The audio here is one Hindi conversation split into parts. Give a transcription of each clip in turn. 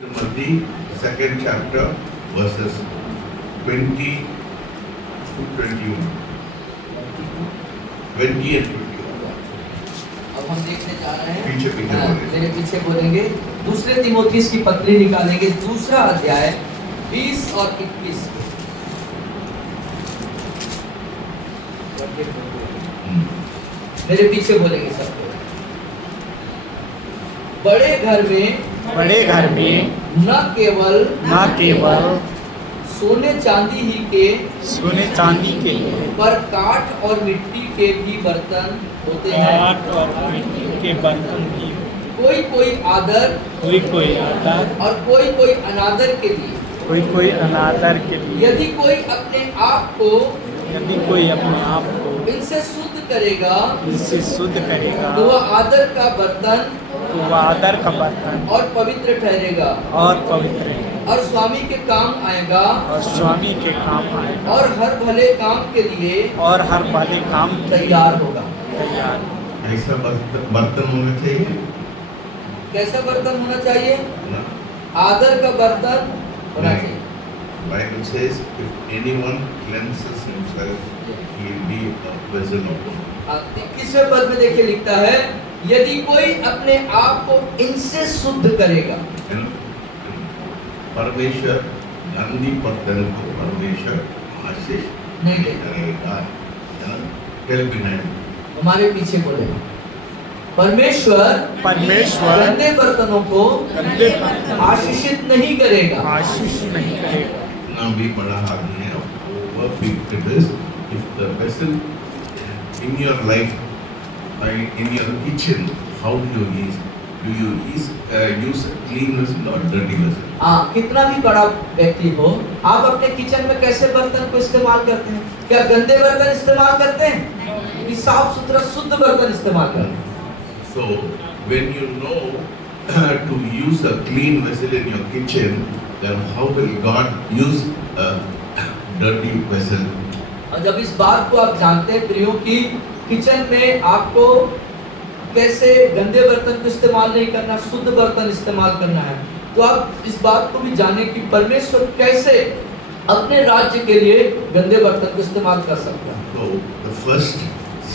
Timothy, second chapter, verses 20 to 21. 20 and 21. अब हम देखने जा रहे हैं पीछे बोलेंगे। मेरे पीछे बोलेंगे। दूसरे तीमुथियुस की पत्री निकालेंगे, दूसरा अध्याय 20 और 21। मेरे पीछे बोलेंगे सबको। बड़े घर में न केवल सोने चांदी के पर काठ और मिट्टी के भी बर्तन होते हैं। कोई आदर और कोई अनादर के लिए। यदि कोई अपने आप को इनसे शुद्ध करेगा तो वह आदर का बर्तन और पवित्र ठहरेगा और स्वामी के काम आएगा और हर भले काम के लिए तैयार होगा। ऐसा बर्तन होना चाहिए। कैसा बर्तन होना चाहिए? ना? आदर का बर्तन होना चाहिए। Bible says, if anyone cleanses himself, he will be a vessel of honor. 21वें पद में देखिए लिखता है, यदि कोई अपने आप को इनसे शुद्ध करेगा। परमेश्वर गंदी बर्तन को परमेश्वर आशीष नहीं करेगा। हमारे पीछे बोले, परमेश्वर गंदे बर्तनों को आशीषित नहीं करेगा। ना भी बड़ा आदमी है, वो big it is. If the vessel in your life, in your kitchen, how do you use? Do you use a clean vessel or dirty vessel? कितना भी बड़ा व्यक्ति हो, आप अपने किचन में कैसे बर्तन को इस्तेमाल करते हैं? क्या गंदे बर्तन इस्तेमाल करते हैं कि साफ सुथरा शुद्ध बर्तन इस्तेमाल करते हैं? So when you know to use a clean vessel in your kitchen, then how will God use a dirty vessel? और जब इस बात को आप जानते हैं प्रियो कि किचन में आपको कैसे गंदे बर्तन को इस्तेमाल नहीं करना, शुद्ध बर्तन इस्तेमाल करना है, तो आप इस बात को भी जाने कि परमेश्वर कैसे अपने राज्य के लिए गंदे बर्तन को इस्तेमाल कर सकता है। So the first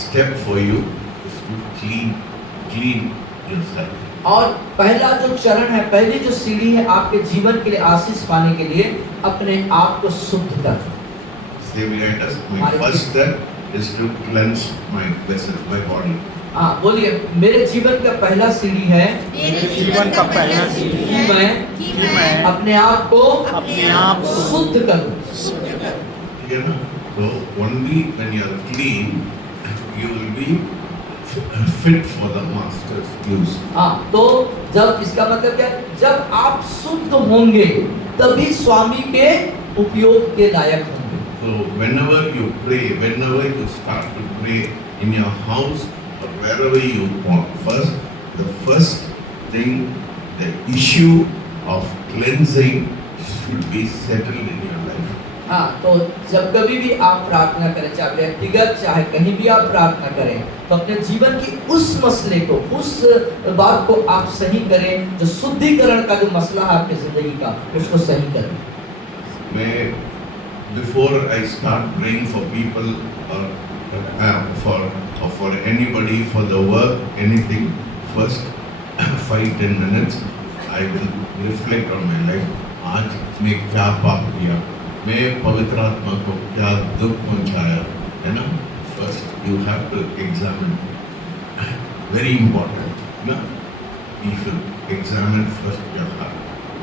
step for you is to clean yourself. और पहला जो चरण है, पहली जो सीढ़ी है आपके जीवन के लिए आशीष पाने के लिए, अपने आप को शुद्ध कर। Say behind us, my first step is to cleanse my vessel, my body. बोलिए, मेरे जीवन का पहला सीढ़ी है कि मैं अपने आप को शुद्ध करूं। ठीक है ना? So only when you are clean, you will be fit for the master's use. तो जब इसका मतलब क्या है? जब आप शुद्ध होंगे तभी स्वामी के उपयोग के लायक होंगे। So whenever you pray, whenever you start to pray in your house or wherever you walk, the first thing, the issue of cleansing should be settled in your life. तो जब कभी भी आप प्रार्थना करें, चाहे व्यक्तिगत चाहे कहीं भी आप प्रार्थना करें, तो अपने जीवन की उस मसले को, उस बात को आप सही करें, जो शुद्धिकरण का जो मसला है आपकी जिंदगी का, उसको सही करें। मैं before I start praying for people or for anybody, for the work, anything, first 5-10 minutes I will reflect on my life. आज मैं क्या पाप किया, मैं पवित्र आत्मा को क्या दुख पहुंचाया, है ना? First you have to examine. Very important, ना? You should examine first your heart.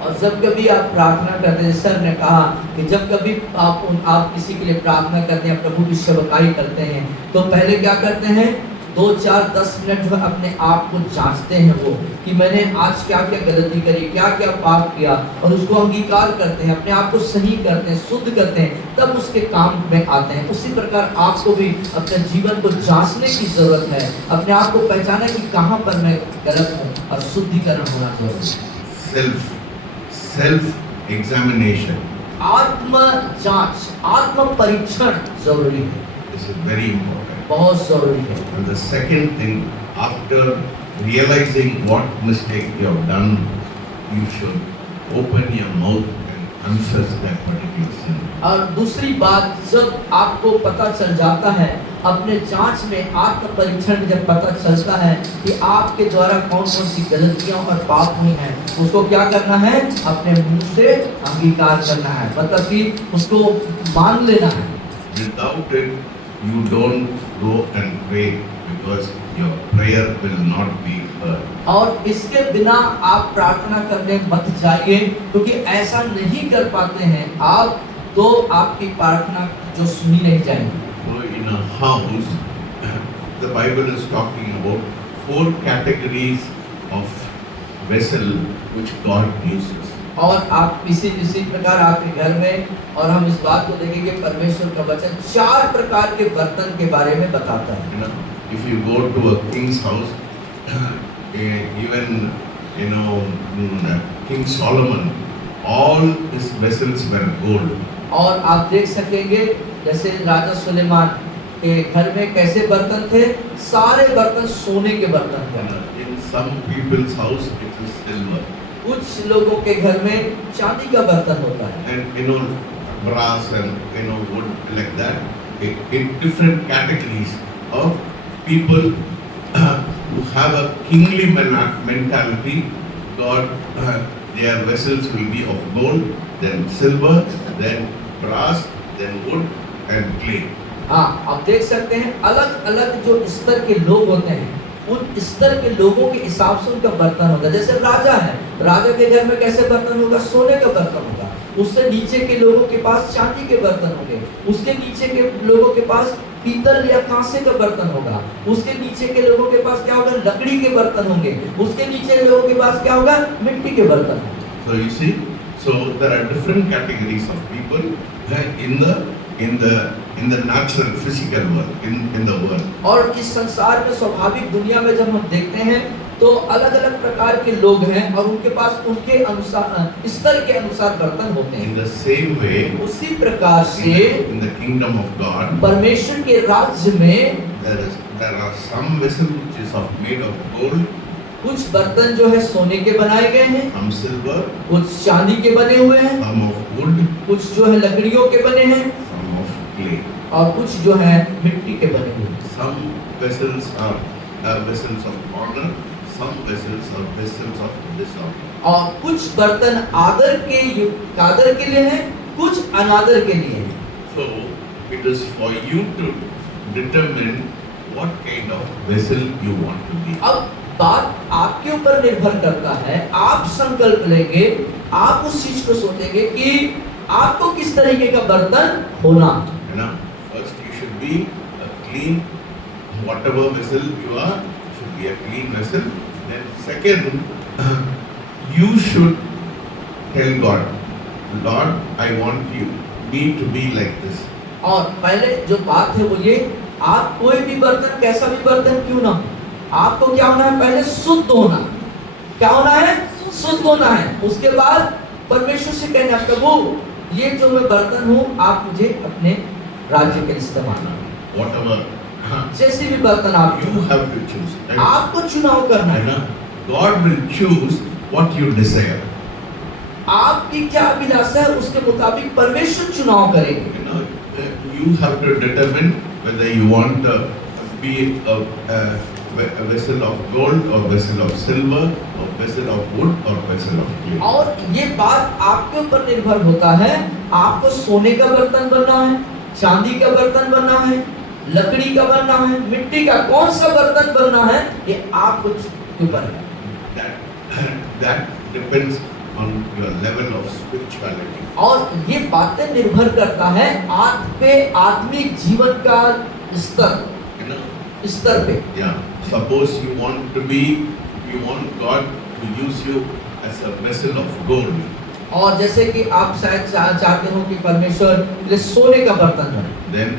और जब कभी आप प्रार्थना करते हैं, सर ने कहा कि जब कभी आप किसी के लिए प्रार्थना करते हैं, प्रभु की सेवकाई करते हैं, तो पहले क्या करते हैं? 2, 4, 10 मिनट जो अपने आप को जांचते हैं वो कि मैंने आज क्या क्या गलती करी, क्या क्या पाप किया, और उसको अंगीकार करते हैं, अपने आप को सही करते हैं, शुद्ध करते हैं, तब उसके काम में आते हैं। उसी प्रकार आपको भी अपने जीवन को जांचने की जरूरत है, अपने आप को पहचाने कि कहाँ पर मैं गलत हूँ, और शुद्धिकरण होना जरूरी है। सेल्फ एग्जामिनेशन, आत्म जांच, आत्म परीक्षण जरूरी है। दिस इज वेरी इंपॉर्टेंट, बहुत जरूरी है। And the second thing, after realizing what mistake you have done, you should open your mouth and confess that particular sin. और दूसरी बात, जब आपको पता चल जाता है, अपने जांच में, आत्म परीक्षण में जब पता चलता है कि आपके द्वारा कौन कौन सी गलतियां और पाप हुई हैं, उसको क्या करना है? अपने मुंह से अंगीकार करना है, मतलब कि उसको मान लेना है। Without it, you don't go and pray because your prayer will not be heard. और इसके बिना आप प्रार्थना करने मत जाइए, क्योंकि ऐसा नहीं कर पाते हैं आप, तो आपकी प्रार्थना जो सुनी नहीं जाएगी। So in a house, the Bible is talking about 4 categories of vessel which God uses. और आप इसी प्रकार आपके घर में, और हम इस बात को देखेंगे, परमेश्वर का वचन 4 प्रकार के बर्तन के बारे में बताता है। You know, if you go to a king's house, even King Solomon, all his vessels were gold. और आप देख सकेंगे जैसे राजा सुलेमान के घर में कैसे बर्तन थे, सारे बर्तन सोने के बर्तन थे। In some people's house, it is silver. कुछ लोगों के घर में चांदी का बर्तन होता है, And brass and wood like that. In different categories of people who have a kingly mentality, God, their vessels will be of gold, then silver, then brass, then wood and clay. हाँ, आप देख सकते हैं अलग अलग जो स्तर के लोग होते हैं, उन स्तर के लोगों के हिसाब से उनका बर्तन होगा। जैसे राजा है, राजा के घर में कैसे बर्तन होगा? सोने का बर्तन होगा। उससे नीचे के लोगों के पास चांदी के बर्तन होंगे, उसके नीचे के लोगों के पास पीतल या कांसे का बर्तन होगा, उसके नीचे के लोगों के पास क्या होगा? लकड़ी के बर्तन होंगे, उसके नीचे लोगों के पास क्या होगा? मिट्टी के बर्तन। So you see, so there are different categories of people in the natural physical world, in the world. और इस संसार में, स्वाभाविक दुनिया में जब हम देखते हैं तो अलग अलग प्रकार के लोग हैं, और उनके पास उनके अनुसार, स्तर के अनुसार बर्तन होते हैं। In the same way, उसी प्रकार से in the kingdom of God, परमेश्वर के राज्य में there are some vessels which is made of gold, कुछ बर्तन जो है सोने के बनाए गए हैं, some silver, कुछ चांदी के बने हुए हैं, some of wood, कुछ जो है लकड़ियों के बने हैं, some of clay. और कुछ जो है मिट्टी के बने हुए हैं। Some vessels are vessels of honor, some vessels are vessels of dishonor. और कुछ बर्तन आदर के लिए हैं, कुछ अनादर के लिए हैं। So it is for you to determine what kind of vessel you want to be. अब बात आपके ऊपर निर्भर करता है, आप संकल्प लेंगे, आप उस चीज को सोचेंगे कि आपको किस तरीके का बर्तन होना। You know, first you should be a clean, whatever vessel you are, should be a clean vessel. Then second, you should tell God, Lord, I want me to be like this. और पहले जो बात है वो ये, आप कोई भी बर्तन, कैसा भी बर्तन क्यों ना हो, आपको क्या होना है? पहले शुद्ध होना। क्या होना है? शुद्ध होना है। उसके बाद परमेश्वर से कहना, प्रभु ये जो मैं बर्तन हूँ, आप मुझे अपने राज्य के लिए इस्तेमाल। Whatever, जैसे भी बर्तन आप you have to choose. Right? आपको चुनाव करना है। Right? God will choose what you desire. आपकी क्या अभिलाषा है, उसके मुताबिक परमेश्वर चुनाव करेंगे। You know, you have to determine whether you want to be a vessel of gold or vessel of silver or vessel of wood or vessel of clay. और ये बात आपके ऊपर निर्भर होता है, आपको सोने का बर्तन बनना है, चांदी का बर्तन बनना है, लकड़ी का बनना है, मिट्टी का कौन सा बर्तन बनना है, ये आपको ऊपर है। That depends on your level of spirituality. और ये बातें निर्भर करता है आत्मिक जीवन का स्तर, You know, स्तर पे। yeah. Suppose you want God to use you as a vessel of gold. और जैसे कि आप शायद चाहते हो कि परमेश्वर ले सोने का बर्तन बने, Then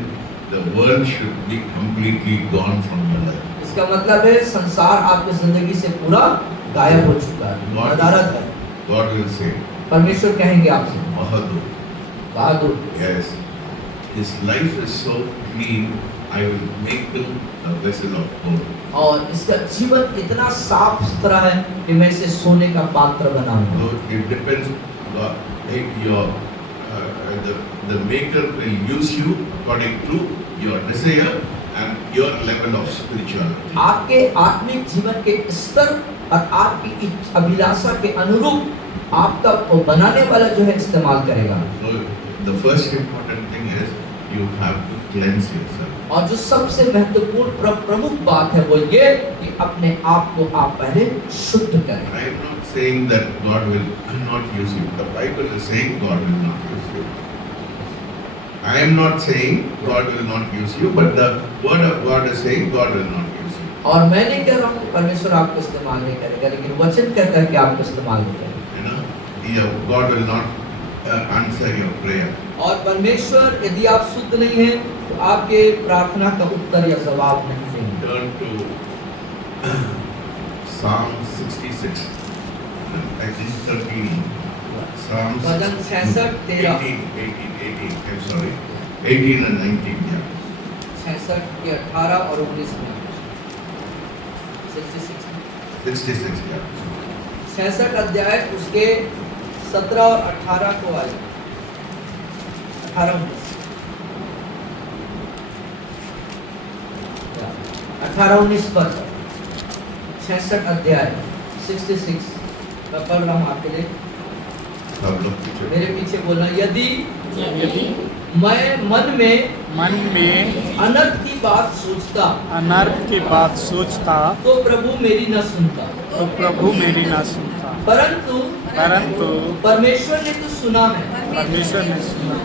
the world should be completely gone from your life. इसका मतलब है संसार आपकी जिंदगी से पूरा गायब हो चुका है, नदारद है। God will say, परमेश्वर कहेंगे आपसे, Bahadur. Bahadur, Yes. His life is so clean I will make them a vessel of gold. और इसका जीवन इतना साफ सुथरा है कि मैं इसे सोने का पात्र बनाऊंगा। So it depends. Your the maker will use you according to your desire and your level of spirituality. आपके आत्मिक जीवन के स्तर और आपकी अभिलाषा के अनुरूप आपका वो बनाने वाला जो है इस्तेमाल करेगा। So the first important thing is you have to cleanse yourself. और जो सबसे महत्वपूर्ण प्रमुख बात है वो ये कि अपने आप को आप पहले शुद्ध करें। I am not saying that God will not use you. The Bible is saying God will not use you. I am not saying God will not use you, but the word of God is saying God will not use you. और मैं नहीं कह रहा हूँ कि परमेश्वर आपको इस्तेमाल नहीं करेगा, लेकिन वचन कहता है कि आपको इस्तेमाल नहीं करेगा। You know, God will not answer your prayer. और परमेश्वर यदि आप शुद्ध नहीं हैं तो आपके प्रार्थना का उत्तर या जवाब नहीं देंगे। Turn to Psalm 66. I think 13. Psalm bhajan 66, 13, 18. I'm sorry. 18 and 19. Yeah. 66 के 18 और 19 में 66 66. Yeah. 66 अध्याय उसके 17 और 18 को आए 18-19 पर 66 अध्याय 66 मैं पढ़ रहा हूँ आपके लिए। सब लोग पीछे। मेरे पीछे बोलना, यदि यदि मैं मन में अनर्थ की बात सोचता अनर्थ की बात सोचता तो प्रभु मेरी न सुनता, तो प्रभु मेरी ना सुनता, परंतु परमेश्वर ने तो सुना है, परमेश्वर ने सुना,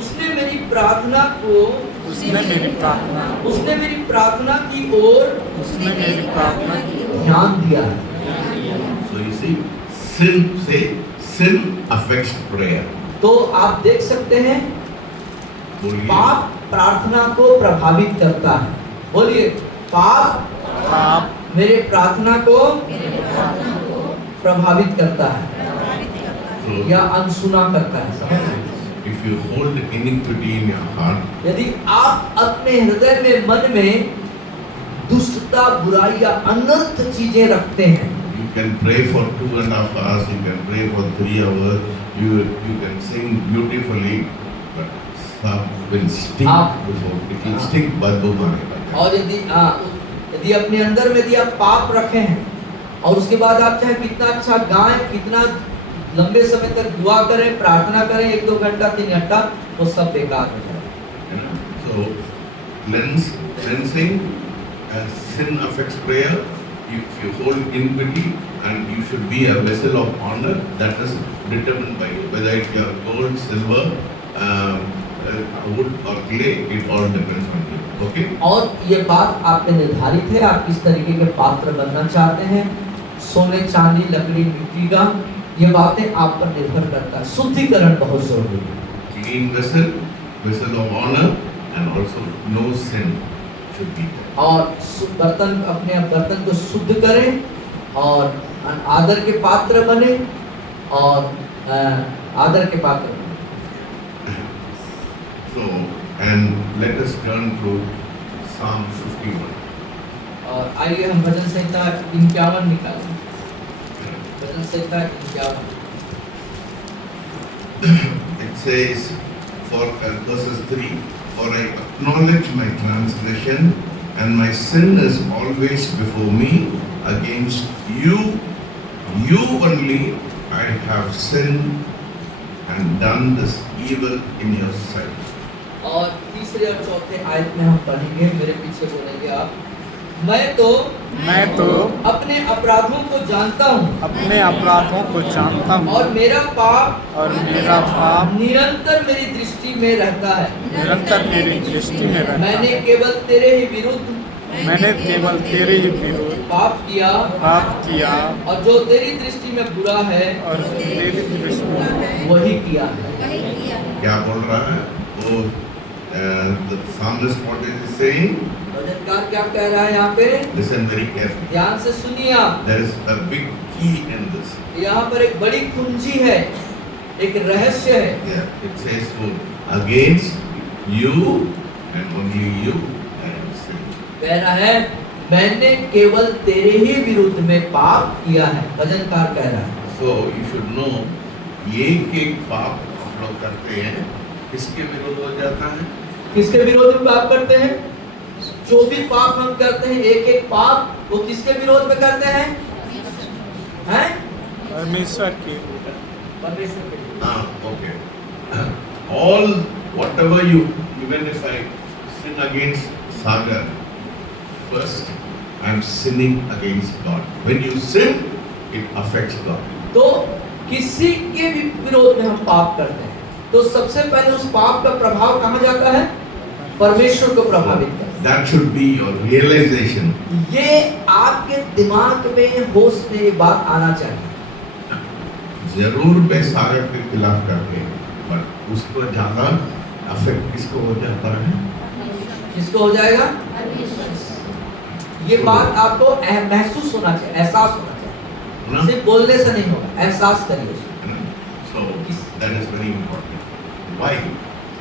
उसने मेरी प्रार्थना को उसने मेरी प्रार्थना उसने मेरी प्रार्थना की ओर उसने मेरी प्रार्थना की ध्यान दिया है। So you see, sin affects prayer. तो आप देख सकते हैं बोलिए। पाप प्रार्थना को प्रभावित करता है। बोलिए, पाप मेरे प्रार्थना को प्रभावित करता है So, या अनसुना करता है। समझ रहे हैं? if you hold iniquity in your heart, यदि आप अपने हृदय में मन में दुष्टता, बुराई या अनर्थ चीजें रखते हैं, you can pray for 2.5 hours, you can pray for 3 hours, you can sing beautifully, but some will stick before it will stick बदबू मारेगा। और यदि अपने अंदर में यदि आप पाप रखे हैं और उसके बाद आप चाहे कितना अच्छा गाएं, कितना लंबे समय तक दुआ करें, प्रार्थना करें, 1-2 घंटा 3 घंटा, वो सब बेकार हो जाएगा। So cleansing and sin affects prayer. If you hold iniquity, and you should be a vessel of honor, that is determined by you. Whether it's your gold, silver, wood or clay, it all depends on you. Okay? और ये बात आप पे निर्धारित है, आप किस तरीके के पात्र बनना चाहते हैं, सोने, चांदी, लकड़ी, मिट्टी का, ये बातें आप पर निर्भर करता है। शुद्धिकरण बहुत जरूरी है। Clean vessel of honor, and also no sin should be there. और बर्तन, अपने बर्तन को शुद्ध करें और आदर के पात्र बने और आदर के पात्र बने। So, and let us turn to Psalm 51. और आइए हम भजन संहिता 51 निकालें। भजन संहिता 51 It says, for verses 3, for I acknowledge my transgression, and my sin is always before me. Against you only, I have sinned and done this evil in your sight. और तीसरे और चौथे आयत में हम पढ़ेंगे, मेरे पीछे बोलेंगे आप। मैं तो अपने अपराधों को जानता हूँ, अपने अपराधों को जानता हूँ, और मेरा पाप निरंतर मेरी दृष्टि में रहता है। निरंतर मेरी दृष्टि में रहता है। मैंने केवल तेरे ही विरुद्ध पाप किया, और जो तेरी दृष्टि में बुरा है और तेरी दृष्टि में वही किया है। क्या बोल रहा है वो? The psalmist what is he saying? भजनकार क्या कह रहा है यहाँ पे? Listen very carefully. ध्यान से सुनिए आप। There is a big key in this. यहाँ पर एक बड़ी कुंजी है, एक रहस्य है। Yeah, it says for against you and only you, कह रहा है मैंने केवल तेरे ही विरुद्ध में पाप किया है, भजनकार कह रहा है। So you should know, एक एक पाप हम लोग करते हैं, किसके विरोध हो जाता है? किसके विरोध में पाप करते हैं? जो भी पाप हम करते हैं एक एक पाप वो किसके विरोध में करते हैं? हैं? परमेश्वर की परमेश्वर के विरोध। Ah, okay. All whatever you, even if I sin against Sagar, first I am sinning against God. When you sin, it affects God. तो किसी के भी विरोध में हम पाप करते हैं तो सबसे पहले उस पाप का प्रभाव कहाँ जाता है? परमेश्वर को प्रभावित करता है। That should be your realization. ये आपके दिमाग में होश में ये बात आना चाहिए। जरूर मैं सागर के खिलाफ करते हैं, पर उसको ज्यादा अफेक्ट किसको हो जाता है? किसको हो जाएगा? ये बात आपको महसूस होना चाहिए, एहसास होना चाहिए, ना? सिर्फ बोलने से नहीं होगा, एहसास करिए उसको। So that is very important. Why?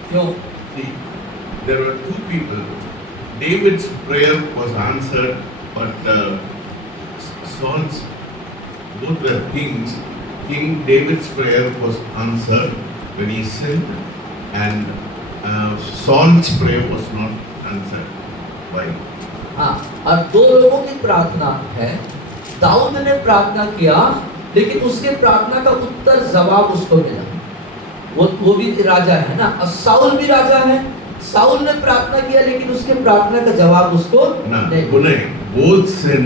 क्यों? See, there were two people. David's prayer was answered, but Saul's, both were kings. King David's prayer was answered when he sinned, and Saul's prayer was not answered. Why? हाँ, और दो लोगों की प्रार्थना है। दाऊद ने प्रार्थना किया लेकिन उसके प्रार्थना का उत्तर जवाब उसको मिला। वो भी राजा है ना, और साउल भी राजा है। साउल ने प्रार्थना किया लेकिन उसके प्रार्थना का जवाब उसको ना, नहीं मिला। both sin.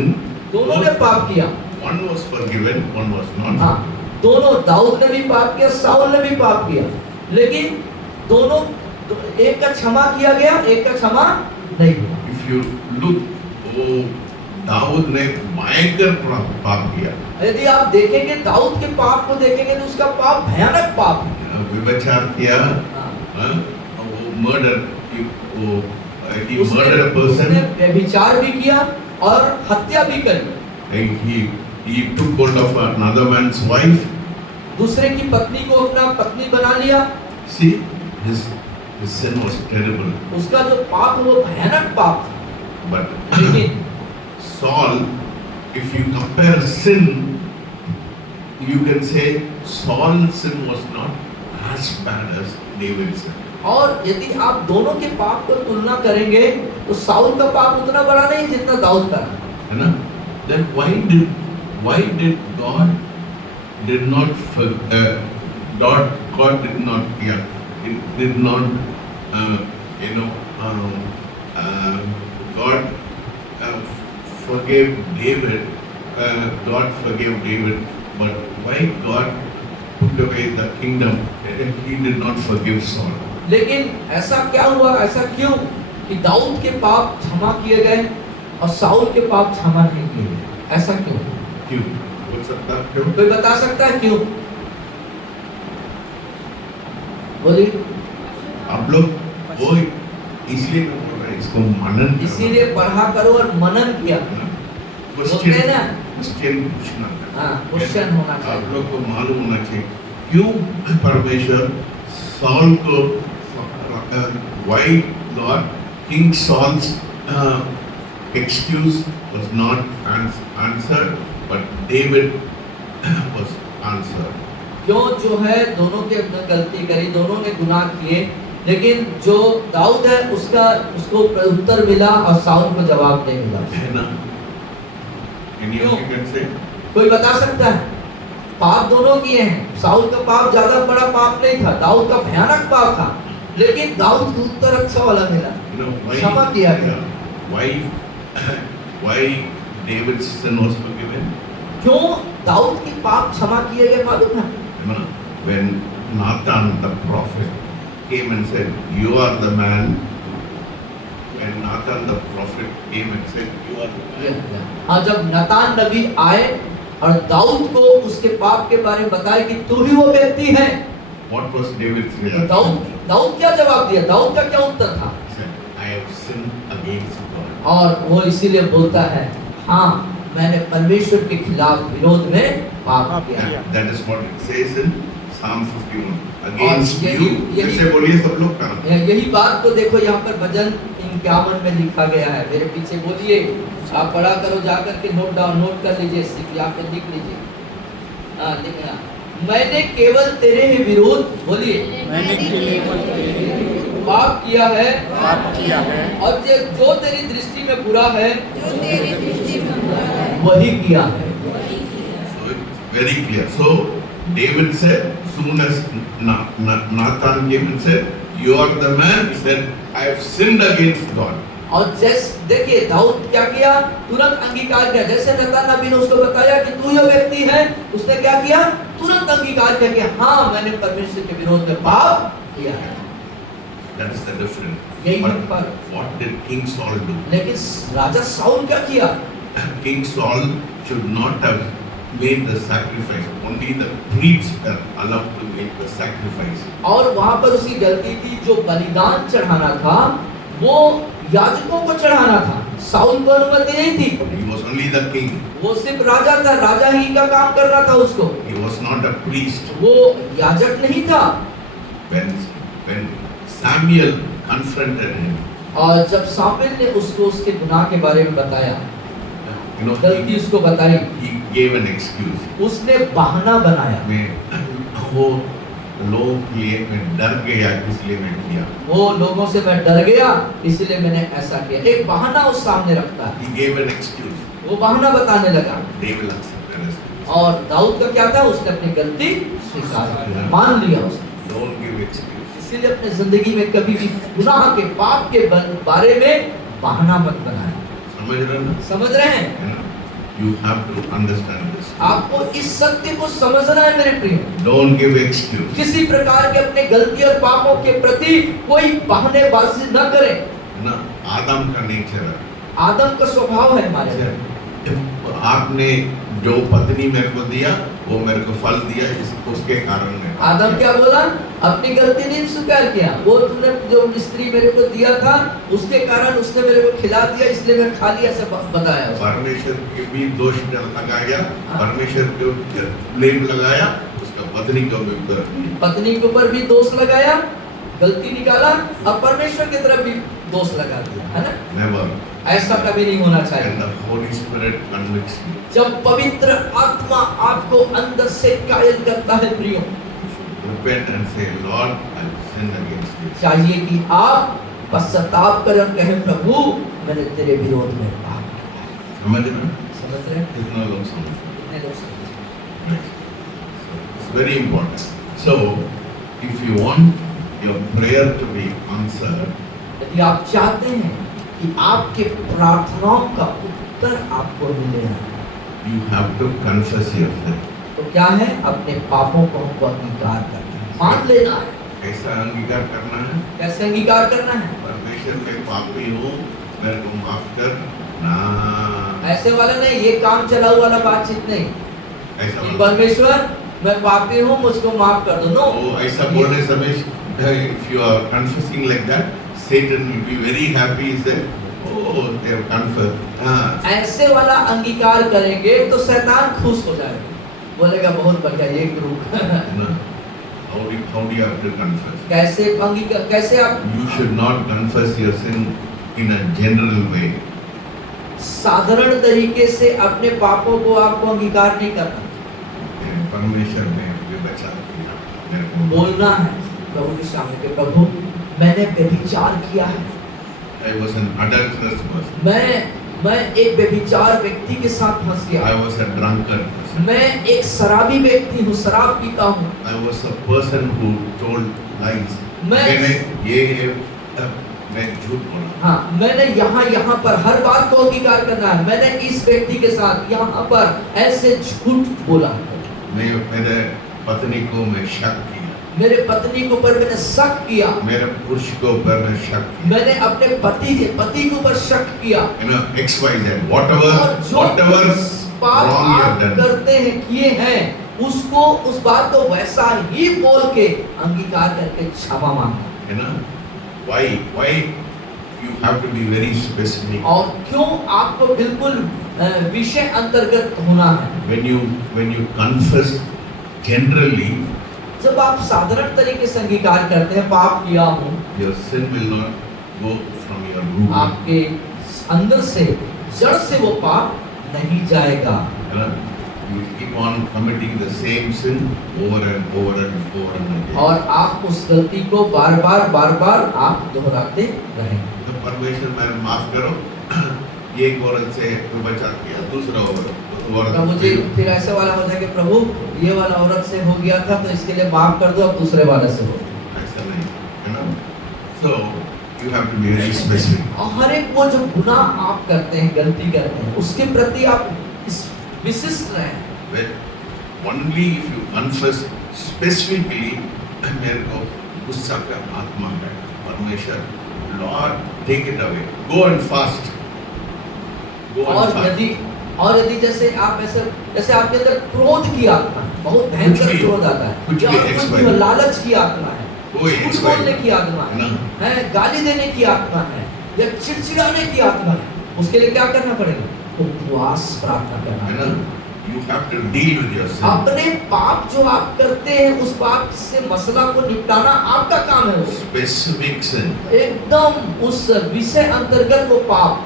दोनों ने पाप किया। One was forgiven, one was not. हाँ, दोनों, दाऊद ने भी पाप किया, साउल ने भी पाप किया, लेकिन दोनों, एक का क्षमा किया गया, एक का क्षमा नहीं हुआ। If you look, वो दाऊद ने भयंकर पाप किया। यदि आप देखेंगे दाऊद के पाप को देखेंगे तो उसका पाप भयानक पाप है। व्यभिचार किया, हाँ। वो मर्डर, वो he उसने murdered a person. व्यभिचार भी किया और हत्या भी करी। He took hold of another man's wife. दूसरे की पत्नी को अपना पत्नी बना लिया। See, his sin was terrible. उसका जो पाप है वो भयानक पाप था। But लेकिन Saul, if you compare sin, you can say Saul's sin was not as bad as David's sin. और यदि आप दोनों के पाप को तुलना करेंगे तो साउल का पाप उतना बड़ा नहीं जितना दाऊद का है ना? Then why did God did not God did not did not God forgave David. God forgave David, but why God took away the kingdom? He did not forgive Saul. लेकिन ऐसा क्या हुआ, ऐसा क्यों कि दाऊद के पाप क्षमा किए गए और साउल के पाप क्षमा नहीं किए गए? ऐसा क्यों? क्यों? बोल सकता है क्यों? कोई बता सकता है क्यों? बोलिए। आप लोग वो इसलिए मैं बोल रहा हूं, इसको मनन करो। इसीलिए पढ़ा करो और मनन किया। बोलते हैं ना? क्वेश्चन पूछना। हाँ, क्वेश्चन होना चाहिए। आप लोग को मालूम होना चाहिए क्यों परमेश्वर सॉल को why God King Saul's excuse was not answered, but David was answered. क्यों जो है दोनों के अंदर गलती करी, दोनों ने गुनाह किए, लेकिन जो दाऊद है उसको उत्तर मिला और साउल को जवाब नहीं मिला। है ना? Any of you can say? कोई बता सकता है? पाप दोनों किए हैं। साउल का पाप ज्यादा बड़ा पाप नहीं था, दाऊद का भयानक पाप था, लेकिन दाऊद को उत्तर अच्छा वाला मिला, क्षमा किया गया। Why David's sin was forgiven? क्यों दाऊद के पाप क्षमा किए गए मालूम है? When Nathan the prophet came and said, "You are the man." When Nathan the prophet came and said, "You are the man." हाँ, जब नतान नबी आए और दाऊद को उसके पाप के बारे में बताया कि तू ही वो व्यक्ति है, What was David's तो reaction? दाऊद क्या जवाब दिया? दाऊद का क्या उत्तर था? He said, "I have sinned against God." और वो इसीलिए बोलता है, हाँ मैंने परमेश्वर के खिलाफ विरोध में पाप किया। That is what it says in Psalm 51 against यही- you. यही- जैसे बोलिए सब लोग का यही बात को देखो यहाँ पर भजन 51 में लिखा गया है। मेरे पीछे बोलिए, आप पढ़ा करो, जाकर के नोट डाउन नोट कर लीजिए, यहाँ पे लिख लीजिए। लिखना, मैंने केवल तेरे ही विरोध, बोलिए, मैंने केवल तेरे पाप किया है पाप किया है और जो तेरी दृष्टि में बुरा है जो तेरी दृष्टि में बुरा है, वही किया है। So it's very clear. So David said, soon as Nathan came and said, "You are the man," he said, "I have sinned against God." और जैसे देखिए दाऊद क्या किया, तुरंत अंगीकार किया। जैसे नतान नबी ने उसको बताया कि तू यह व्यक्ति है, उसने क्या किया, तुरंत अंगीकार किया कि हाँ मैंने परमेश्वर के विरोध में पाप किया है। That is the difference. यही But फर्क। what did King Saul do? लेकिन राजा साउल क्या किया? King Saul should not have made the sacrifice. Only the priests were allowed to make the sacrifice. और वहां पर उसकी गलती थी, जो बलिदान चढ़ाना था वो याजकों को चढ़ाना था, साउल को अनुमति नहीं थी। He was only the king. वो सिर्फ राजा था, राजा ही का काम करना था उसको, He was not a priest. वो याजक नहीं था। When Samuel confronted him, और जब सामुएल ने उसको उसके गुनाह के बारे में बताया, you know, गलती उसको बताई, he gave an excuse. उसने बहाना बनाया। मैं वो लोग के लिए मैं डर गया, इसलिए मैं किया. वो लोगों से मैं डर गया इसलिए मैंने ऐसा किया। एक बहाना उस सामने रखता है, He gave an excuse. वो बहाना बताने लगा। David accepted his excuse. और दाऊद का क्या था, उसने अपनी गलती स्वीकार की, मान लिया उसने। Don't give excuse. इसीलिए अपने जिंदगी में कभी भी गुनाह के पाप के बारे में बहाना मत बनाए। समझ रहे ना? समझ रहे हैं? You know, you have to understand this. आपको इस सत्य को समझना है मेरे प्रिय। Don't give excuse. किसी प्रकार के अपने गलती और पापों के प्रति कोई बहानेबाजी न करें। ना आदम का नेचर है. आदम का स्वभाव है हमारे में। आपने जो पत्नी मेरे को दिया वो मेरे को फल दिया, उसके कारण मैं आदम क्या बोला, अपनी गलती नहीं स्वीकार किया, वो तुमने जो स्त्री मेरे को दिया था उसके कारण उसने मेरे को खिला दिया इसलिए मैं खा लिया, ऐसा बताया उसने। परमेश्वर के भी दोष लगाया, परमेश्वर के ब्लेम लगाया, उसका पत्नी को भी पत्नी के ऊपर भी दोष लगाया, गलती निकाला और परमेश्वर की तरफ भी दोष लगा दिया, है ना? नेवर. ऐसा कभी नहीं होना चाहिए। And the Holy Spirit convicts me. जब पवित्र आत्मा आपको अंदर से कायल करता है प्रियो, Repent and say, Lord, I sinned against you. चाहिए कि आप पश्चाताप करें और कहें, प्रभु मैंने तेरे विरोध में पाप किया है। समझ रहे हैं? समझ रहे हैं? कितना लोग समझ रहे कितने लोग समझ रहे हैं? हैं? It's very important. So, if you want your prayer to be answered, यदि आप चाहते हैं कि आपके प्रार्थनाओं का उत्तर आपको मिले, you have to confess your sin. तो क्या है, अपने पापों को हमको अंगीकार करना है, मान लेना है। कैसा अंगीकार करना है? कैसे अंगीकार करना है? परमेश्वर के पापी हूँ, मेरे को माफ कर ना. ऐसे वाला नहीं, ये काम चलाऊ वाला बातचीत नहीं ऐसा कि बोल- परमेश्वर मैं पापी हूँ मुझको माफ कर दो। नो, वो ऐसा बोलने समय, if you are confessing like that, Satan will be very happy. He said, oh, they have confessed. हाँ. ऐसे वाला अंगीकार करेंगे तो शैतान खुश हो जाएगा, बोलेगा बहुत बढ़िया ये गुरु। ना. How do you have to confess? कैसे अंगीकार, कैसे आप You should not confess your sin in a general way. साधारण तरीके से अपने पापों को आपको अंगीकार नहीं करना, परमेश्वर ने व्यभिचार किया, मेरे को बोलना है प्रभु के सामने कि प्रभु मैंने व्यभिचार किया है, I was an adulterous person. मैं एक व्यभिचार व्यक्ति के साथ फंस I गया, was a drunkard person. मैं एक शराबी व्यक्ति हूँ, शराब पीता हूँ, I was a person who told lies. मैं झूठ बोला. हाँ मैंने यहाँ पर हर बात को अंगीकार करना है, मैंने इस व्यक्ति के साथ यहाँ पर ऐसे झूठ बोला, मैं मेरे पत्नी को मैं शक किया, मेरे पत्नी के ऊपर मैंने शक किया, मेरे पुरुष के ऊपर मैं शक किया. मैंने अपने पति के ऊपर शक किया, You know, XYZ, whatever और जो पाप wrong you have आप done. करते हैं, किए हैं, उसको उस बात को वैसा ही बोल के अंगीकार करके क्षमा मांगना। You know, why you have to be very specific. और क्यों आपको बिल्कुल विषय अंतर्गत होना है? When you confess generally, जब आप साधारण तरीके से अंगीकार करते हैं पाप किया हूँ, your sin will not go from your root. आपके अंदर से जड़ से वो पाप नहीं जाएगा। You know, you keep on committing the same sin over and over and over and again. और आप उस गलती को बार बार आप दोहराते रहेंगे। तो परमेश्वर मैंने माफ करो, एक औरत से व्यभिचार किया, दूसरा प्रभु जी औरत फिर ऐसे वाला हो जाए कि प्रभु ये वाला औरत से हो गया था तो इसके लिए माफ कर दो, अब दूसरे वाले से हो। ऐसा नहीं है ना। So you have to be very specific. और हर एक वो जो गुनाह आप करते हैं, गलती करते हैं, उसके प्रति आप इस विशिष्ट रहें। When only if you confess specifically, मेरे को गुस्सा का आत्मा है, परमेश्वर, Lord take it away, go and fast, go and fast. और यदि जैसे आप जैसे आपके अंदर क्रोध की आत्मा है, बहुत भयंकर भी, क्रोध आता है, कुछ या भी और X, कुछ Y, भी लालच की आत्मा है, कोई झूठ X, Y, बोलने की आत्मा ना। है, गाली देने की आत्मा है, या चिड़चिड़ाने की आत्मा है, उसके लिए क्या करना पड़ेगा? उपवास प्रार्थना करना है ना। पड़ेगा। You have to deal with your sin. अपने पाप जो आप करते हैं उस पाप से मसला को निपटाना आपका काम है। वो Specific sin. एकदम उस विषय अंतर्गत वो पाप,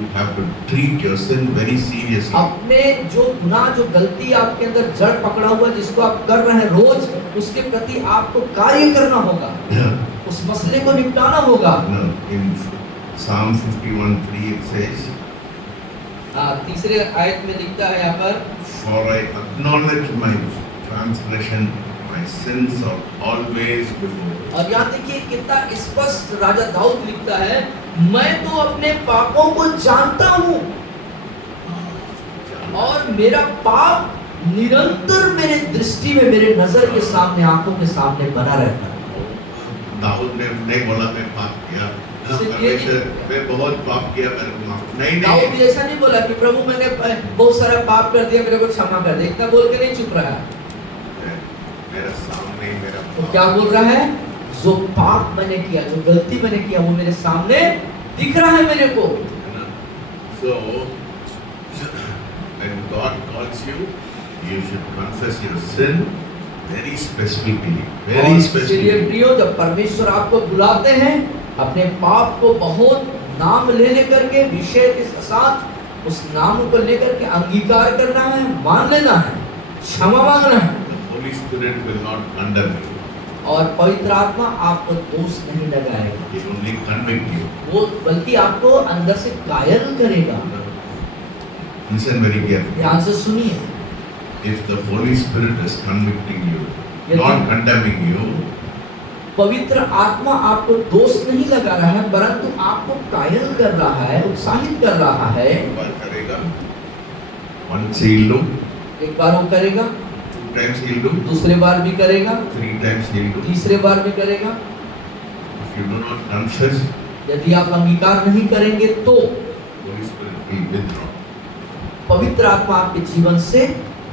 You have to treat your sin very seriously. अपने जो गुनाह जो गलती आपके अंदर जड़ पकड़ा हुआ जिसको आप कर रहे हैं रोज, उसके प्रति आपको कार्य करना होगा, Yeah. उस मसले को निपटाना होगा। No, in Psalm 51:3 it says, तीसरे आयत में लिखता है यहाँ पर, For I acknowledge my transgression, my sins are always before me. और यहाँ देखिए कितना स्पष्ट राजा दाऊद लिखता है, मैं तो अपने पापों को जानता हूँ और मेरा पाप निरंतर मेरे दृष्टि में, मेरे नजर के सामने, आंखों के सामने बना रहता है। दाऊद ने नहीं बोला मैं पाप किया, परमेश्वर मैं बहुत पाप किया, मेरे को माफ नहीं। दाऊद भी ऐसा नहीं बोला कि प्रभु मैंने बहुत सारा पाप कर दिया, मेरे को क्षमा कर दे, इतना बोल के नहीं चुप रहा है। मेरा सामने मेरा तो क्या बोल रहा है? जो पाप मैंने किया, जो गलती मैंने किया, वो मेरे सामने दिख रहा है मेरे को। So when God calls you, you should confess your sin very specifically, very और specifically. इसलिए प्रियो, जब परमेश्वर आपको बुलाते हैं, अपने पाप को बहुत नाम ले लेकर के, विषय के साथ उस नाम को लेकर के अंगीकार करना है, मान लेना है, क्षमा मांगना है। The Holy Spirit will not condemn you. और पवित्र आत्मा आपको दोष नहीं लगाएगा, He will only convict you. वो बल्कि आपको अंदर से कायल करेगा। Listen very carefully. ध्यान से सुनिए, If the Holy Spirit is convicting you, यदि- not condemning you, पवित्र आत्मा आपको दोष नहीं लगा रहा है, परंतु आपको कायल कर रहा है, उत्साहित कर रहा है। एक बार करेगा, once he'll do, एक बार वो करेगा, 2 times he'll do, दूसरे बार भी करेगा, 3 times he'll do. तीसरे बार भी करेगा। If you do not confess, यदि आप अंगीकार नहीं करेंगे तो Holy Spirit will withdraw. पवित्र आत्मा आपके जीवन से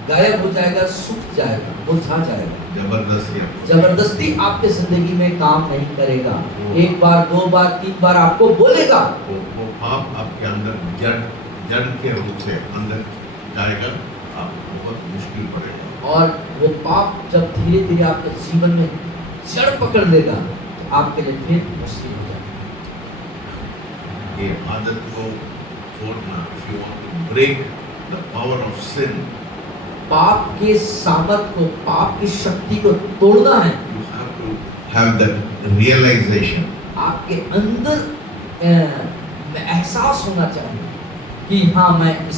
गायब हो जाएगा, सूख जाएगा, बुझा जाएगा। जबरदस्ती आपको। जबरदस्ती आपके जिंदगी में काम नहीं करेगा। एक बार, 2 बार, 3 बार आपको बोलेगा, वो पाप आपके अंदर जड़ के रूप से अंदर जाएगा, आपको बहुत मुश्किल पड़ेगा। और वो पाप जब धीरे धीरे आपके जीवन में जड़ पकड़ लेगा तो आपके लिए फिर मुश्किल हो जाएगा। ये आदत को छोड़ना, if you want to break the power of sin, पाप के सामर्थ को, पाप की शक्ति को तोड़ना है। you have to have that realization. आपके अंदर एहसास होना चाहिए कि हाँ, मैं इस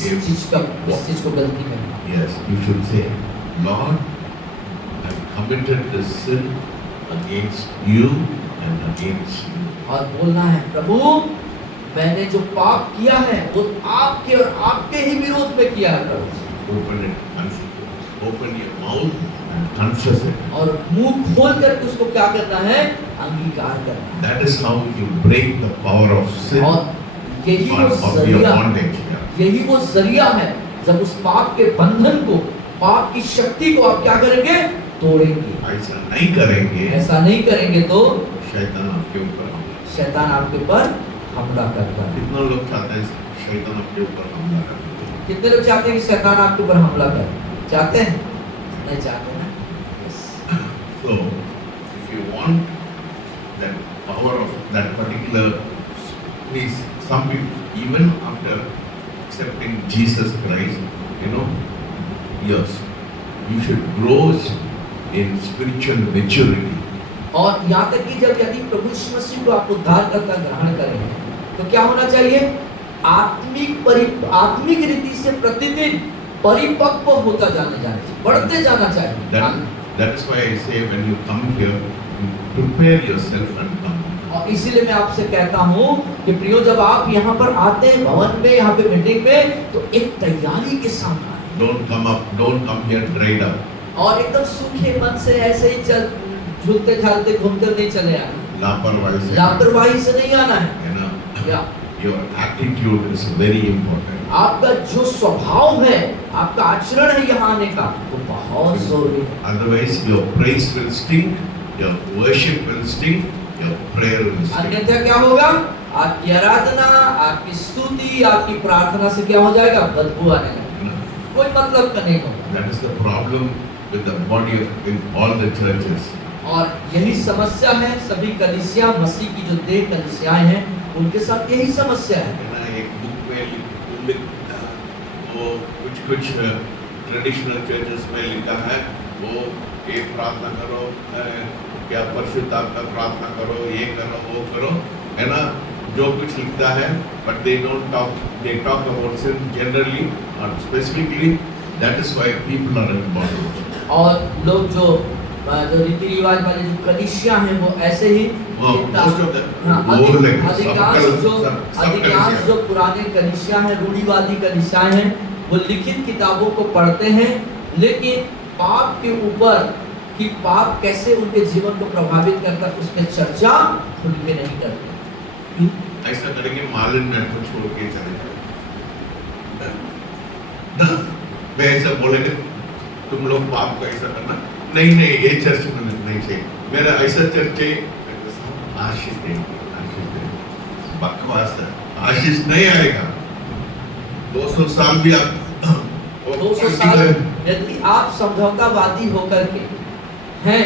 चीज को गलती में हूँ। Yes, you should say, Lord, I have committed this sin against you and against you. और बोलना है, प्रभु मैंने जो पाप किया है वो आपके और आपके ही विरोध में किया है प्रभु। Open your mouth and confess it. और मुंह खोल करके उसको क्या करना है? अंगीकार करना है। That is how you break the power of sin और यही वो of your जरिया, bondage. Yeah. यही वो जरिया है जब उस पाप के बंधन को, पाप की शक्ति को आप क्या करेंगे? तोड़ेंगे। ऐसा नहीं करेंगे, ऐसा नहीं करेंगे तो शैतान आपके ऊपर हमला। शैतान आपके ऊपर हमला करता है। कितना लोग चाहते हैं शैतान आपके ऊपर हमला करे? कितने लोग चाहते हैं कि शैतान आपके ऊपर हमला करे? चाहते हैं? नहीं चाहते ना? Yes. So So, if you want that power of that particular, please, some people, even after accepting Jesus Christ, yes, you should grow in spiritual maturity. और यहाँ तक कि जब यदि प्रभु यीशु मसीह को आप उद्धारकर्ता ग्रहण करें तो क्या होना चाहिए? आत्मिक रीति से प्रतिदिन परिपक्व होता जाना चाहिए, बढ़ते जाना चाहिए। That's why I say when you come here, prepare yourself and come. और इसीलिए मैं आपसे कहता हूँ कि प्रियो, जब आप यहाँ पर आते हैं भवन में, यहाँ पे मीटिंग में, तो एक तैयारी के साथ आए। Don't come here dried up. और एकदम सूखे मन से ऐसे ही चल झूलते झालते घूमते नहीं चले आना। लापरवाही से नहीं आना है। Your attitude is very important. आपका जो स्वभाव है, आपका आचरण है यहाँ आने का, वो बहुत जरूरी है। Otherwise, your praise will stink, your worship will stink, your prayer will stink. अन्यथा क्या होगा? आपकी आराधना, आपकी स्तुति, आपकी प्रार्थना से क्या हो जाएगा? बदबू आने लगेगा, कोई मतलब का नहीं होगा। That is the problem with the body in all the churches. और यही समस्या है सभी कलीसिया, मसीह की जो देह कलीसियाएं हैं, उनके साथ यही समस्या है। एक बुक में वो कुछ ट्रेडिशनल चर्चेस में लिखा है, वो एक प्रार्थना करो, क्या परिशुद्ध आत्मा प्रार्थना करो, ये करो, वो करो, है ना, जो कुछ लिखता है, but they talk about sin generally or specifically. That is why people are involved. और लोग जो रीति रिवाज वाले जो कलीसिया हैं, वो ऐसे ही अधिकांश जो पुराने कलीसिया हैं, रूढ़िवादी कलीसिया हैं, वो लिखित किताबों को पढ़ते हैं, लेकिन पाप के ऊपर कि पाप कैसे उनके जीवन को प्रभावित करता है, उस पर चर्चा खुल के नहीं करते। ऐसा करेंगे मालन में को छोड़ के चले जाए ना, मैं ऐसा बोलेंगे तुम लोग पाप को ऐसा करना नहीं, ये चर्च में नहीं चाहिए, मेरा ऐसा चर्च है, आशीष बकवास है, आशीष नहीं आएगा। 200 साल भी आप 200 साल यदि आप समझौतावादी होकर के हैं,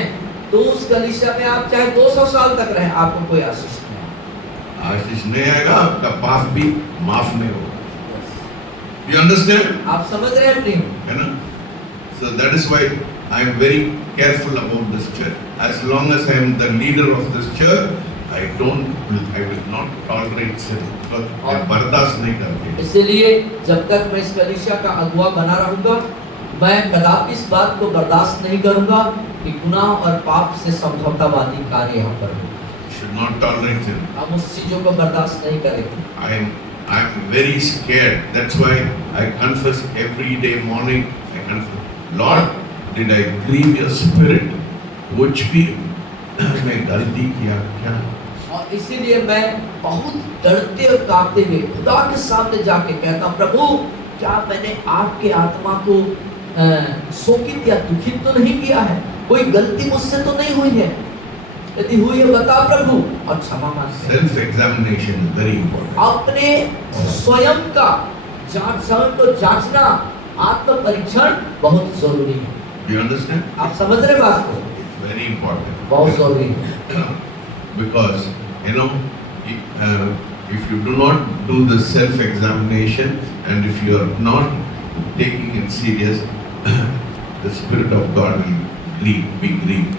तो उस कलीसिया में आप चाहे 200 साल तक रहे, आपको कोई आशीष नहीं आएगा, आपका पाप भी माफ नहीं होगा। You understand? आप समझ रहे हैं है ना? So that is why I am very careful about this church. As long as I am the leader of this church, I will not tolerate sin. मैं बर्दाश्त नहीं करती। इसलिए जब तक मैं इस कलीसिया का अगुवा बना रहूंगा, मैं कदापि इस बात को बर्दाश्त नहीं करूंगा कि गुनाह और पाप से समझौतावादी कार्य यहाँ पर हो। Should not tolerate sin. हम उस चीजों को बर्दाश्त नहीं करेंगे। I am very scared. That's why I confess every day morning. I confess, Lord, did I grieve your spirit? कुछ भी मैं गलती किया क्या? और इसीलिए मैं बहुत डरते और कांपते हुए खुदा के सामने जाके कहता हूँ, प्रभु क्या मैंने आपके आत्मा को शोकित या दुखित तो नहीं किया है? कोई गलती मुझसे तो नहीं हुई है? यदि हुई है बता प्रभु, और क्षमा मांगते हैं। Self examination is very important. अपने स्वयं का स्वयं को जांचना, आत्म परीक्षण बहुत जरूरी है। Do you understand? आप समझ रहे बात को? It's very important. बहुत जरूरी है। Because if you do not do the self examination and if you are not taking it serious, the Spirit of God will be grieved.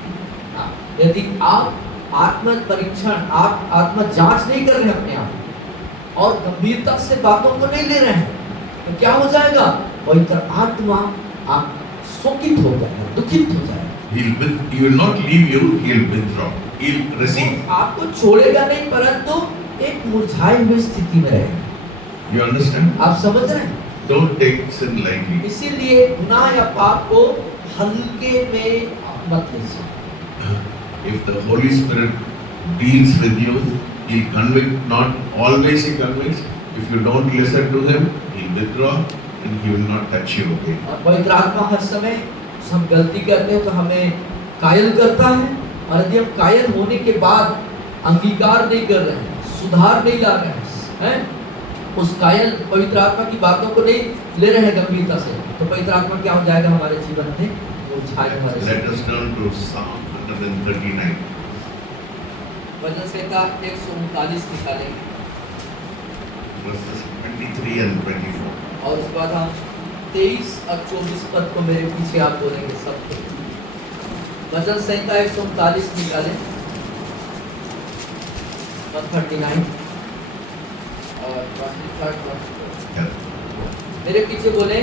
यदि आप आत्म परीक्षण, आप आत्म जांच नहीं कर रहे अपने आप और गंभीरता से बातों को नहीं ले रहे हैं, तो क्या हो जाएगा? पवित्र आत्मा आप शोकित हो जाएगा, दुखित हो जाएगा। He will not leave you, he will withdraw. He will receive. आपको छोड़ेगा नहीं, परंतु एक मुरझाई हुई स्थिति में रहेगा। You understand? आप समझ रहे हैं? Don't take sin lightly. इसीलिए गुनाह या पाप को हल्के में मत लीजिए। If the Holy Spirit deals with you, He'll convict. Not always He convicts. If you don't listen to Him, He'll withdraw and He will not touch you again. पवित्र आत्मा हर समय हम गलती करते हैं तो हमें कायल करता है, और यदि हम कायल होने के बाद अंगीकार नहीं कर रहे हैं, सुधार नहीं ला रहे हैं, उस कायल पवित्र आत्मा की बातों को नहीं ले रहे हैं गंभीरता से, तो पवित्र आत्मा क्या हो जाएगा हमारे जीवन में? Let us turn to Psalm 139. भजन संहिता 139 निकालेंगे Verses 23 and 24. और उसके बाद हम 23 और 24 पद को मेरे पीछे आप बोलेंगे सबको। भजन संहिता 139 निकालें 139 और 23 Yeah. मेरे पीछे बोले,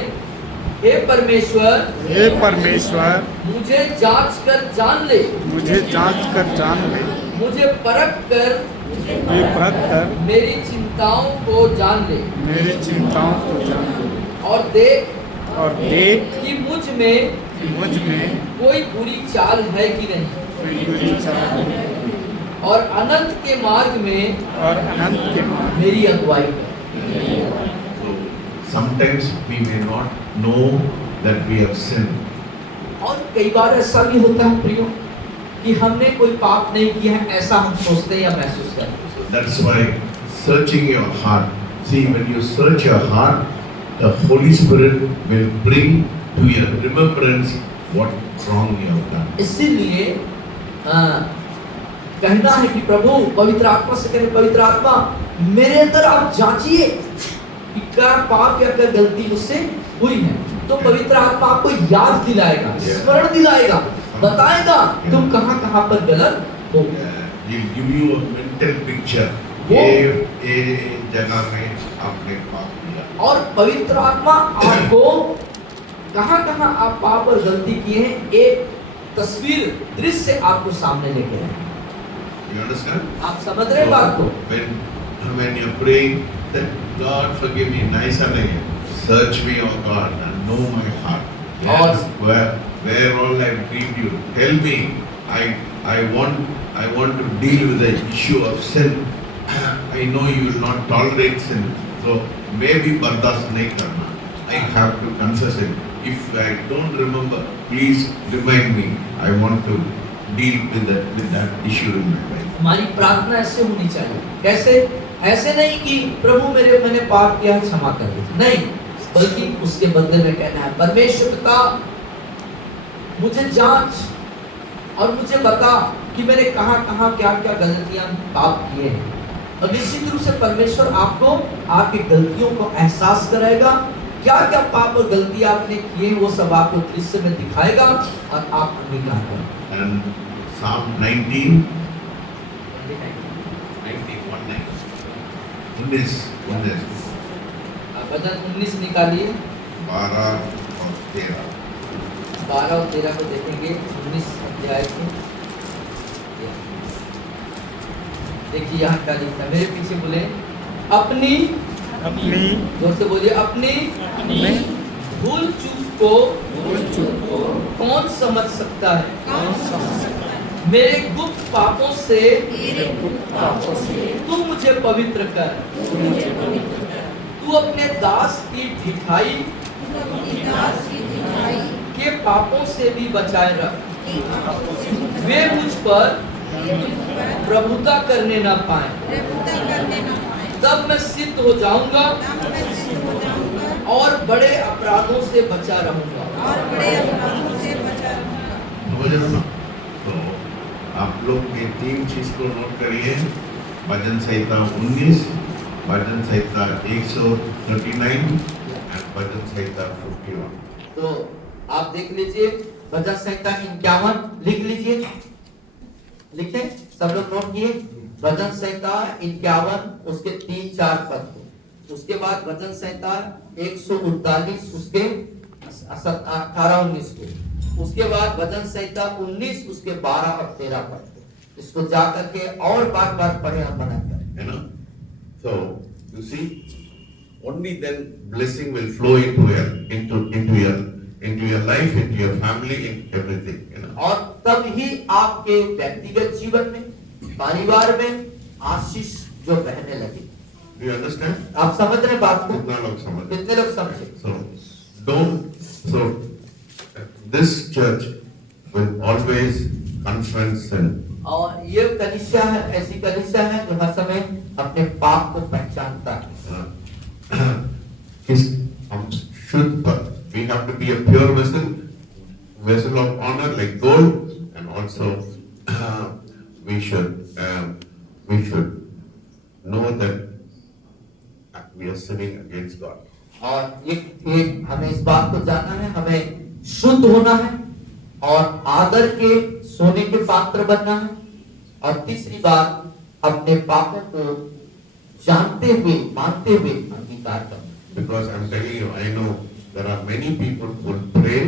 हे परमेश्वर हे परमेश्वर मुझे जांच कर जान ले, मुझे जांच कर जान ले, मुझे परख कर मुझे परख कर मेरी चिंताओं को जान ले मेरी चिंताओं को जान ले और देख कि मुझ में मुझ में कोई बुरी चाल है कि नहीं, कोई बुरी चाल है और अनंत के मार्ग में और अनंत के मार्ग मेरी अगुवाई है। So sometimes we may not know that we have sinned. और कई बार ऐसा भी होता है प्रियो कि हमने कोई पाप नहीं किया है, ऐसा हम सोचते हैं या महसूस करते हैं। So that's why searching your heart. See, when you search your heart, the Holy Spirit will bring to your remembrance what wrong you have done. इसीलिए कहना है कि प्रभु पवित्र आत्मा से कहें, पवित्र आत्मा मेरे अंदर आप जांचिए कि क्या पाप या क्या गलती मुझसे हुई है। तो पवित्र आत्मा आपको याद दिलाएगा, स्मरण दिलाएगा, बताएगा तुम कहाँ पर गलत हो। He'll give you a mental picture. वो- ये जगह में आपने पाप किया। और पवित्र आत्मा आपको कहाँ आप पाप और गलती किए हैं, एक तस्वीर दृश्य आपको सामने लेके आए। You understand? आप समझ रहे हैं बात को? When you're praying, that God forgive me, nice and search me, O God, and know my heart. Yes, where all I've grieved you. Tell me, I want to deal with the issue of sin. I know you will not tolerate sin, so maybe bardast nahi karna. I have to confess it. If I don't remember, please remind me. I want to deal with that issue in my life. हमारी प्रार्थना ऐसे होनी चाहिए। कैसे? ऐसे नहीं कि प्रभु मैंने पाप किया, क्षमा कर दीजिए, नहीं, बल्कि उसके बदले में कहना है, परमेश्वर पिता मुझे जांच और मुझे बता कि मैंने कहाँ क्या गलतियां पाप किए हैं। और निश्चित रूप से परमेश्वर आपको आपकी गलतियों को एहसास कराएगा, क्या पाप और गलती आपने किए वो सब आपको दृश्य में दिखाएगा और आप अंगीकार करेंगे। And Psalm 19, 19. भजन 19 निकालिए, 12 और 13. 12 और 13 को देखेंगे 19 अध्याय को। देखिए यहाँ क्या लिखा है, मेरे पीछे बोले, अपनी जोर से बोलिए, अपनी भूल चूक को कौन समझ सकता है, मेरे गुप्त पापों से तू मुझे पवित्र कर, तू अपने दास की ढिठाई के पापों से भी बचाए रख, वे मुझ पर प्रभुता करने न पाए, तब मैं सिद्ध हो जाऊंगा और बड़े अपराधों से बचा रहूंगा। तो आप लोग ये 3 चीज को नोट करिए, भजन संहिता 19, भजन संहिता 139 और भजन संहिता 51। तो आप देख लीजिए, भजन संहिता 51 लिख लीजिए, लिखे सब लोग नोट किए, भजन संहिता 51 उसके 3-4 पद को, उसके बाद भजन संहिता 139 उसके 18-19 को, उसके बाद भजन संहिता 19 उसके 12 और 13 पद को। इसको जा करके और बार पढ़े और मना करें, है ना? So you see, only then blessing will flow into your life, into your family, in everything, you know. और तब ही आपके व्यक्तिगत जीवन में, परिवार में आशीष जो बहने लगी। Do you understand? आप समझ रहे बात को? कितना लोग समझ? कितने लोग समझे? So this church will always confront sin. और ये कलीसिया है, ऐसी कलीसिया है जो हर समय अपने पाप को पहचानता है। हम शुद्ध, we have to be a pure vessel of honor like gold, and also we should know that we are sinning against God. और ये हमें इस बात को जानना है, हमें शुद्ध होना है और आदर के सोने के पात्र बनना है। और तीसरी बात, अपने पापों को जानते हुए मानते हुए अंगीकार करना। Because I'm telling you, I know there are many people who pray,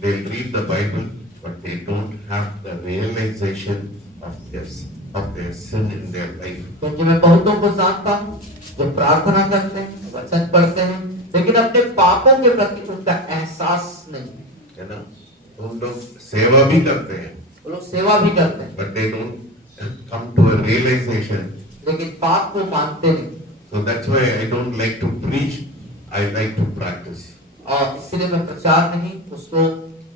they read the Bible, but they don't have the realization of their sin in their life. क्योंकि मैं बहुतों को जानता हूँ जो प्रार्थना करते हैं, वचन पढ़ते हैं, लेकिन अपने पापों के प्रति उनका एहसास नहीं है ना? उन लोग सेवा भी करते हैं, वो लोग सेवा भी करते हैं, but they don't come to a realization. लेकिन पाप को मानते नहीं। So that's why I don't like to preach, I like to practice. और इसलिए मैं प्रचार नहीं, उसको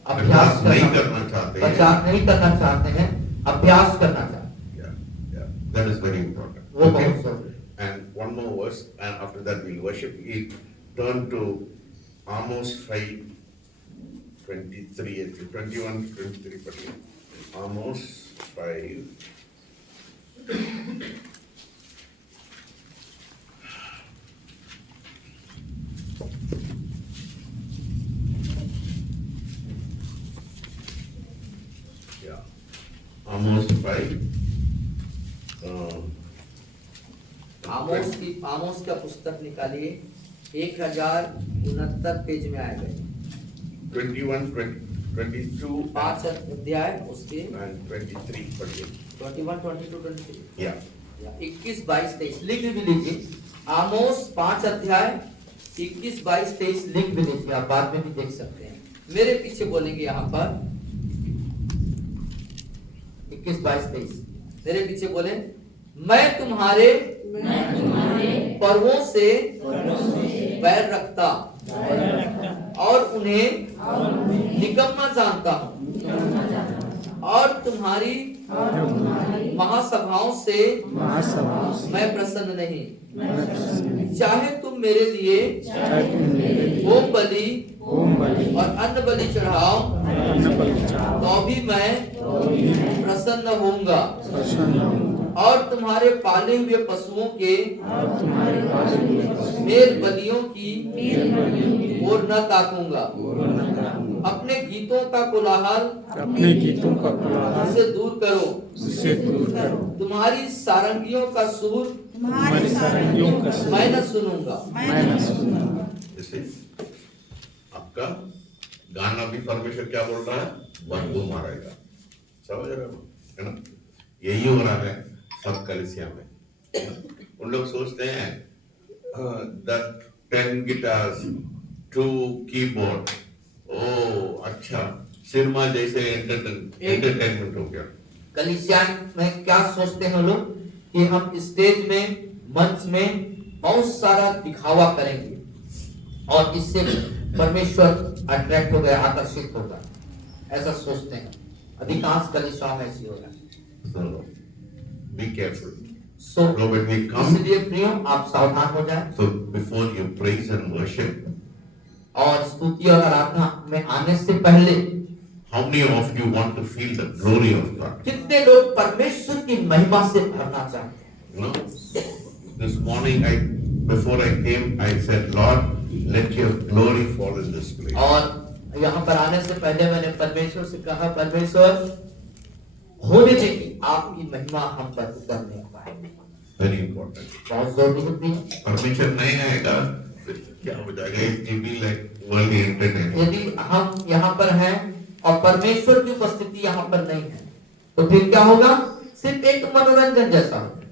अभ्यास अभ्यास नहीं करना चाहते हैं। प्रचार नहीं करना चाहते हैं, अभ्यास करना चाहते हैं। Yeah, that is very important. वो बहुत जरूरी है। And one more verse, and after that we'll worship. We turn to Amos 5:23, 21, 23, पढ़िए। Amos 5. Yeah, Amos 5. आमोस का पुस्तक निकालिए, 1069 पेज में आएगा। 21, 22, 5 अध्याय उसके and 23 पढ़िए। 21, 22, 23 Yeah. 21, 22, 23 लिख भी लीजिए। आमोस 5 अध्याय 21, 22, 23 लिख भी लीजिए, आप बाद में भी देख सकते हैं। मेरे पीछे बोलेंगे यहाँ पर 21, 22, 23 मेरे पीछे बोले, मैं तुम्हारे पर्वों से बैर रखता और उन्हें निकम्मा जानता हूँ और तुम्हारी महासभाओं से मैं प्रसन्न नहीं। चाहे तुम मेरे लिए होम बलि और अन्न बलि चढ़ाओ तो भी मैं प्रसन्न होऊंगा और तुम्हारे पाले हुए पशुओं के मेल बलियों की ओर न ताकूंगा। अपने गीतों का कोलाहल से दूर करो, तुम्हारी सारंगियों का सुर मैं न सुनूंगा। जैसे आपका गाना भी परमेश्वर क्या बोल रहा है, बदबू मारेगा। समझ रहे हो, है ना? यही हो रहा है सब कलीसिया में। उन लोग सोचते हैं 10 गिटार्स, 2 कीबोर्ड, ओ अच्छा, सिनेमा जैसे एंटरटेनमेंट हो गया। कलीसिया में क्या सोचते हैं लोग कि हम स्टेज में, मंच में बहुत सारा दिखावा करेंगे और इससे परमेश्वर अट्रैक्ट हो गया, आकर्षित होगा, ऐसा सोचते हैं। अधिकांश कलीसियाओं में ऐसी हो रहा है। So, be careful. So, So when we come, इसलिए प्रियो आप सावधान हो जाएं। so before you praise and worship, और स्तुति और आराधना में आने से पहले how many of you want to feel the glory of God? कितने लोग परमेश्वर की महिमा से भरना चाहते हैं? You know, this morning before I came, I said, Lord, let your glory fall in this place. और यहाँ पर आने से पहले मैंने परमेश्वर से कहा, परमेश्वर होने दे कि आपकी महिमा हम पर उतरने पाए। Very important. बहुत जरूरी होती है। परमेश्वर नहीं आएगा तो क्या हो जाएगा? It will be like worldly entertainment. यदि हम यहाँ पर हैं और परमेश्वर की उपस्थिति यहाँ पर नहीं है तो फिर क्या होगा? सिर्फ एक मनोरंजन जैसा होगा।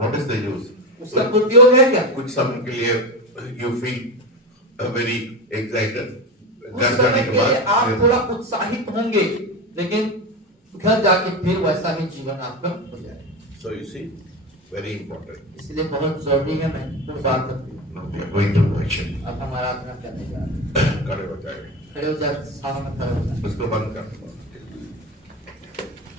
What is the use? उसका उपयोग है क्या? कुछ समय के लिए you feel very excited. उस समय के लिए आप थोड़ा उत्साहित होंगे, लेकिन घर जाके फिर वैसा ही जीवन आपका हो जाएगा। So you see, very important. इसलिए बहुत जरूरी है। मैं बात करती हूँ। Now we are going to worship. अब हम आराधना करने जा रहे हैं। खड़े हो जाएंगे, खड़े हो जाए, सामने खड़े हो जाए। उसको बंद कर।